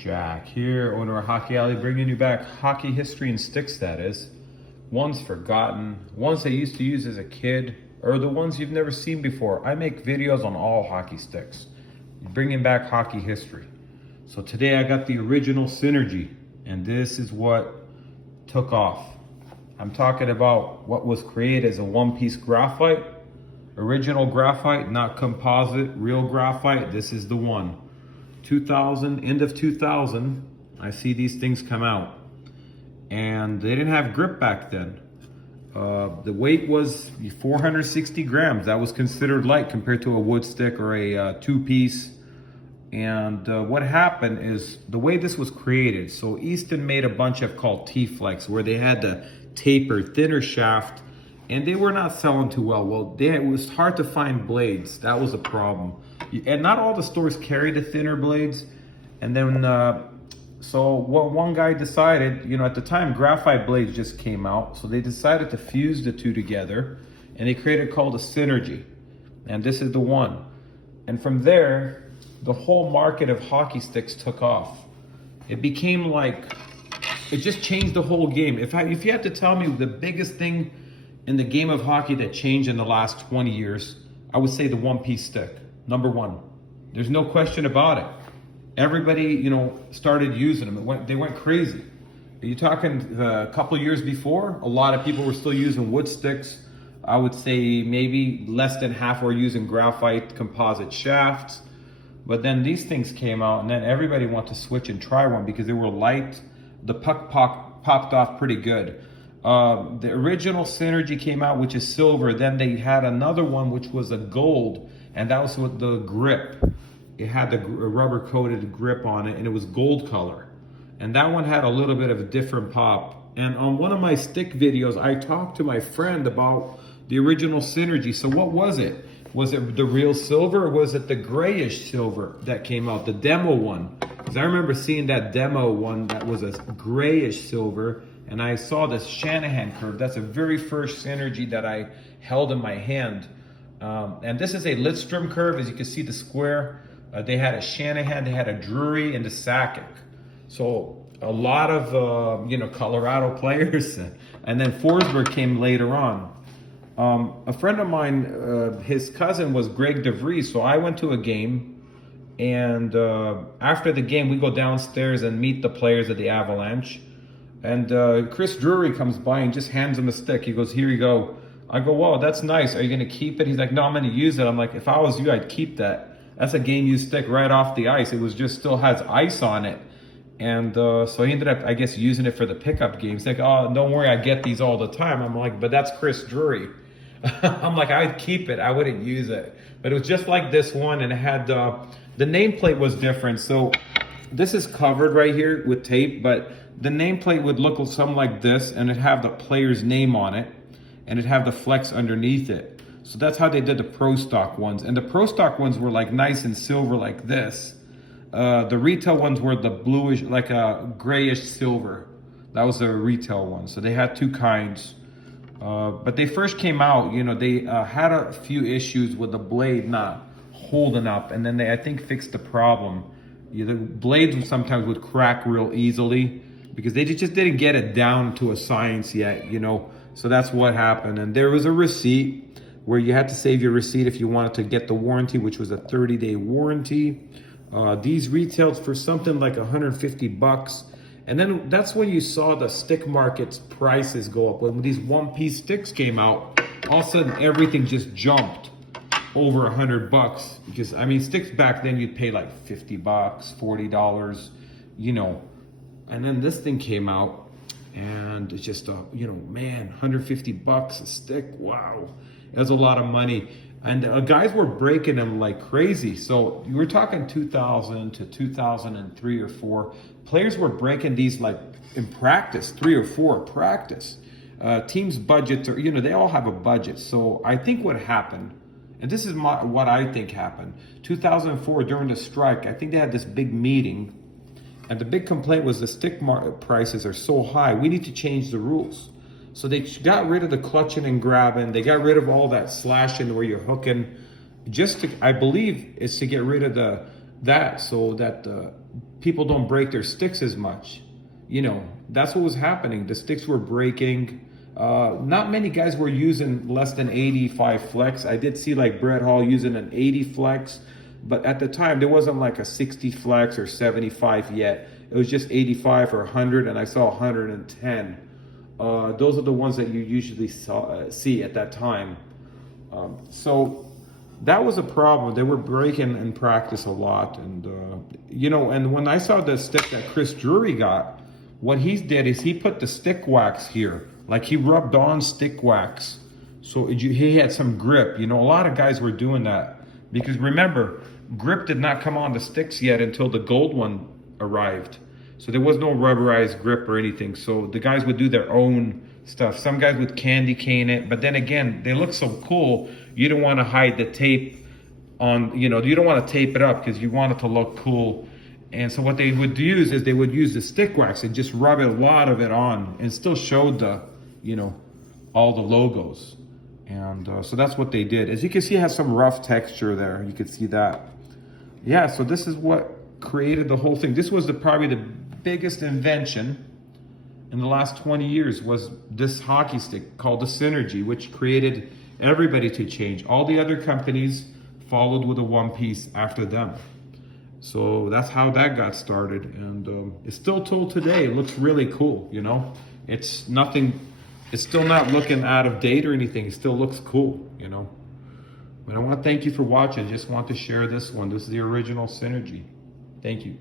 Jack here, owner of Hockey Alley, bringing you back hockey history and sticks, that is. Ones forgotten, ones I used to use as a kid, or the ones you've never seen before. I make videos on all hockey sticks, bringing back hockey history. So today I got the original Synergy, and this is what took off. I'm talking about what was created as a one-piece graphite, original graphite, not composite, real graphite. This is the one. 2000, end of 2000, I see these things come out, and they didn't have grip back then. The weight was 460 grams. That was considered light compared to a wood stick or a two-piece. And what happened is the way this was created, so Easton made a bunch of called T-Flex, where they had the taper, thinner shaft, and they were not selling too well. Well, it was hard to find blades. That was a problem. And not all the stores carry the thinner blades. And then, so what one guy decided, at the time, graphite blades just came out. So they decided to fuse the two together, and they created called a Synergy. And this is the one. And from there, the whole market of hockey sticks took off. It became like, it just changed the whole game. If you had to tell me the biggest thing in the game of hockey that changed in the last 20 years, I would say the one-piece stick. Number one. There's no question about it. Everybody, started using them. They went crazy. Are you talking a couple of years before? A lot of people were still using wood sticks. I would say maybe less than half were using graphite composite shafts. But then these things came out, and then everybody wanted to switch and try one because they were light. The puck popped off pretty good. The original Synergy came out, which is silver. Then they had another one, which was a gold. And that was with the grip. It had the rubber coated grip on it, and it was gold color. And that one had a little bit of a different pop. And on one of my stick videos, I talked to my friend about the original Synergy. So what was it? Was it the real silver, or was it the grayish silver that came out, the demo one? Because I remember seeing that demo one that was a grayish silver, and I saw this Shanahan Curve. That's the very first Synergy that I held in my hand. And this is a Lidstrom curve. As you can see, the square. They had a Shanahan, they had a Drury, and a Sakic. So a lot of Colorado players, and then Forsberg came later on. A friend of mine, his cousin was Greg DeVries, so I went to a game, and after the game, we go downstairs and meet the players of the Avalanche, and Chris Drury comes by and just hands him a stick. He goes, "Here you go." I go, "Whoa, that's nice. Are you going to keep it?" He's like, "No, I'm going to use it." I'm like, if I was you, I'd keep that. That's a game-used stick right off the ice. It was just still has ice on it. And so he ended up, I guess, using it for the pickup games. Like, "Oh, don't worry, I get these all the time." I'm like, "But that's Chris Drury." I'm like, I'd keep it. I wouldn't use it. But it was just like this one, and it had, the nameplate was different. So this is covered right here with tape, but the nameplate would look something like this, and it'd have the player's name on it, and it'd have the flex underneath it. So that's how they did the Pro Stock ones. And the Pro Stock ones were like nice and silver like this. The retail ones were the bluish, like a grayish silver. That was the retail one. So they had two kinds. But they first came out, they had a few issues with the blade not holding up. And then they, I think, fixed the problem. The blades sometimes would crack real easily because they just didn't get it down to a science yet, So that's what happened. And there was a receipt where you had to save your receipt if you wanted to get the warranty, which was a 30-day warranty. These retailed for something like 150 bucks. And then that's when you saw the stick market's prices go up. When these one-piece sticks came out, all of a sudden everything just jumped over 100 bucks. Because, sticks back then you'd pay like 50 bucks, $40, And then this thing came out, and it's just, man, 150 bucks a stick. Wow. That's a lot of money. And guys were breaking them like crazy. So you were talking 2000 to 2003 or 4. Players were breaking these like in practice, 3 or 4 practice. Teams' budgets are, they all have a budget. So I think what happened, and this is what I think happened, 2004 during the strike, I think they had this big meeting. And the big complaint was the stick prices are so high. We need to change the rules. So they got rid of the clutching and grabbing. They got rid of all that slashing where you're hooking. Just to, I believe, is to get rid of the that so that people don't break their sticks as much. You know, that's what was happening. The sticks were breaking. Not many guys were using less than 85 flex. I did see like Brett Hall using an 80 flex, but at the time there wasn't like a 60 flex or 75 yet. It was just 85 or 100, and I saw 110. Those are the ones that you usually see at that time. So that was a problem. They were breaking in practice a lot. And, you know, and when I saw the stick that Chris Drury got, what he did is he put the stick wax here. Like he rubbed on stick wax. So he had some grip. You know, a lot of guys were doing that. Because remember, grip did not come on the sticks yet until the gold one arrived. So there was no rubberized grip or anything. So the guys would do their own stuff. Some guys would candy cane it. But then again, they look so cool. You don't want to hide the tape on, you know, you don't want to tape it up because you want it to look cool. And so what they would use is they would use the stick wax and just rub a lot of it on and still showed the, you know, all the logos. And so that's what they did. As you can see, it has some rough texture there. You can see that. Yeah, so this is what created the whole thing. This was probably the biggest invention in the last 20 years was this hockey stick called the Synergy, which created everybody to change. All the other companies followed with a one piece after them. So that's how that got started. And it's still told today. It looks really cool, you know. It's nothing, it's still not looking out of date or anything. It still looks cool, you know. But I want to thank you for watching. Just want to share this one. This is the original Synergy. Thank you.